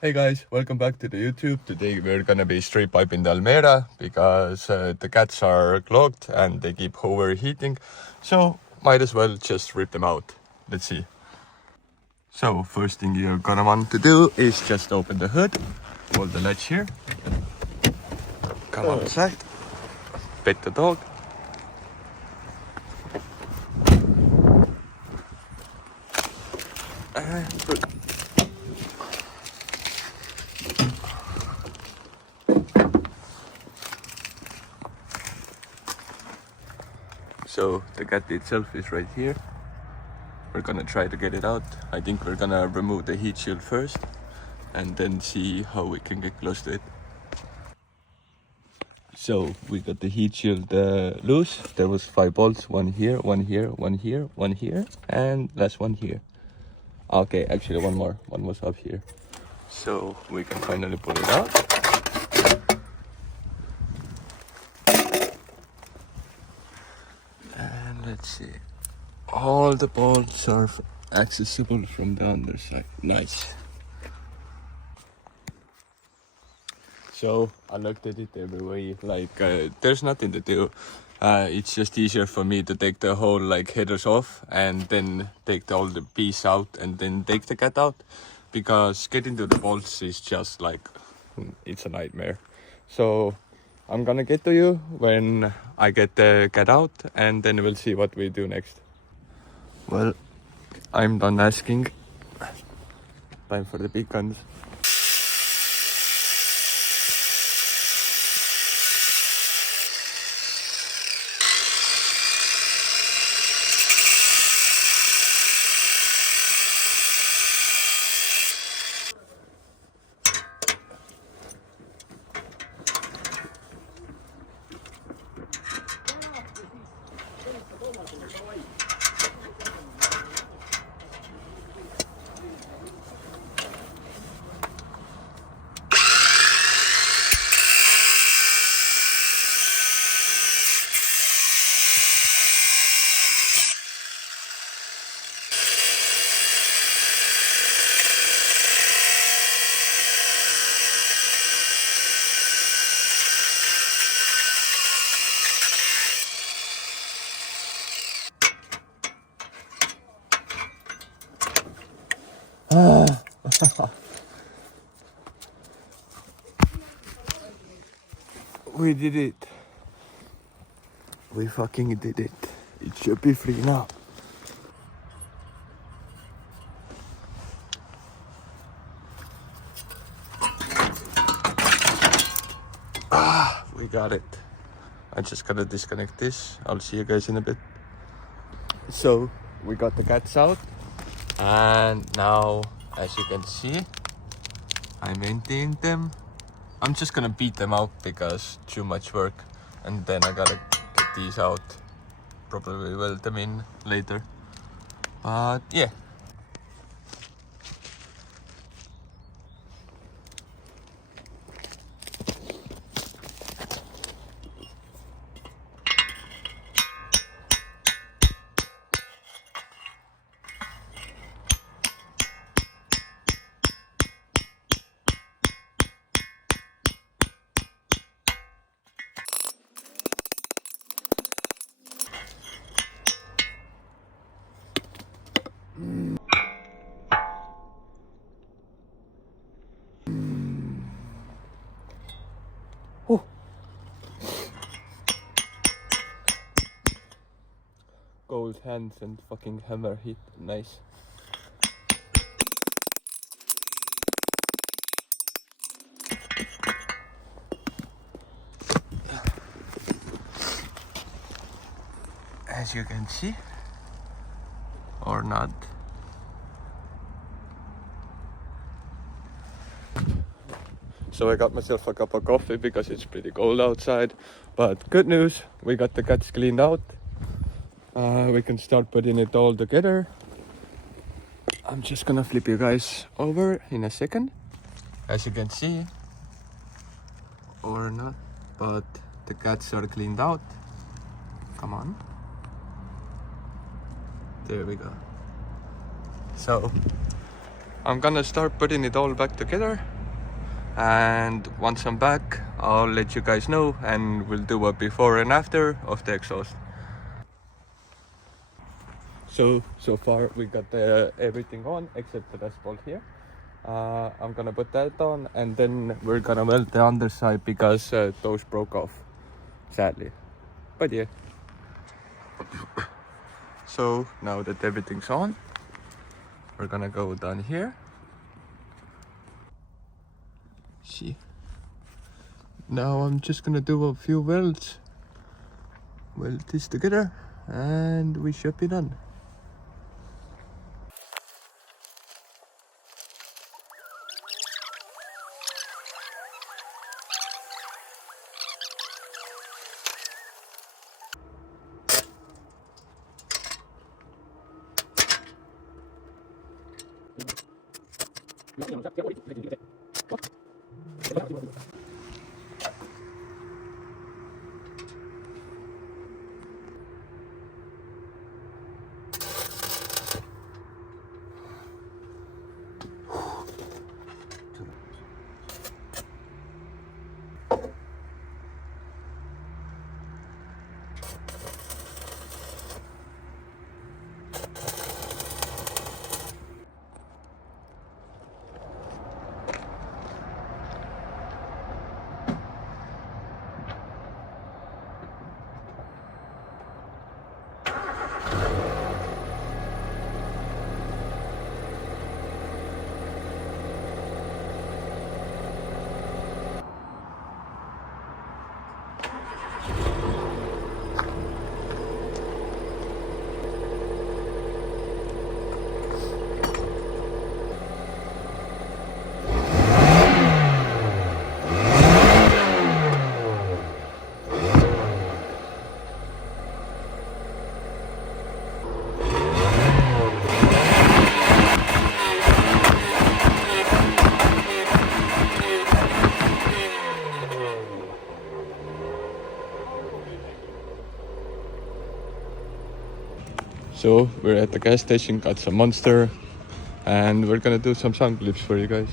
Hey guys, welcome back to the YouTube. Today we're gonna be straight piping the Almera because the cats are clogged and they keep overheating. So might as well just rip them out. Let's see. So first thing you're gonna want to do is just open the hood, hold the latch here, come on the side, pet the dog. And look. So the cat itself is right here. We're gonna try to get it out. I think we're gonna remove the heat shield first and then see how we can get close to it. So we got the heat shield loose. There was 5 bolts, one here, one here, one here, one here, and last one here. Okay, actually one more. One was up here. So we can finally pull it out. And let's see. All the bolts are accessible from the underside. Nice. So I looked at it every way, like there's nothing to do. It's just easier for me to take the whole like headers off and then take all the piece out and then take the cat out, because getting to the bolts is just like, it's a nightmare. So I'm gonna get to you when I get the cat out and then we'll see what we do next. Well, I'm done asking. Time for the big guns. We did it. We fucking did it. It should be free now. We got it. I just gotta disconnect this. I'll see you guys in a bit. So we got the cats out, and now, as you can see, I'm emptying them. I'm just gonna beat them out because too much work, and then I gotta get these out. Probably weld them in later. But yeah. Oh. Gold hands and fucking hammer hit. Nice. As you can see, or not. So I got myself a cup of coffee because it's pretty cold outside. But good news, we got the cats cleaned out. We can start putting it all together. I'm just gonna flip you guys over in a second. As you can see, or not, but the cats are cleaned out. Come on. There we go. So I'm gonna start putting it all back together, and once I'm back I'll let you guys know and we'll do a before and after of the exhaust. So far we got everything on except the dust bolt here. I'm gonna put that on, and then we're gonna weld the underside because those broke off, sadly. But yeah. So now that everything's on, we're gonna go down here. See. Now I'm just gonna do a few welds. Weld this together and we should be done. So we're at the gas station, got some Monster, and we're gonna do some sound clips for you guys.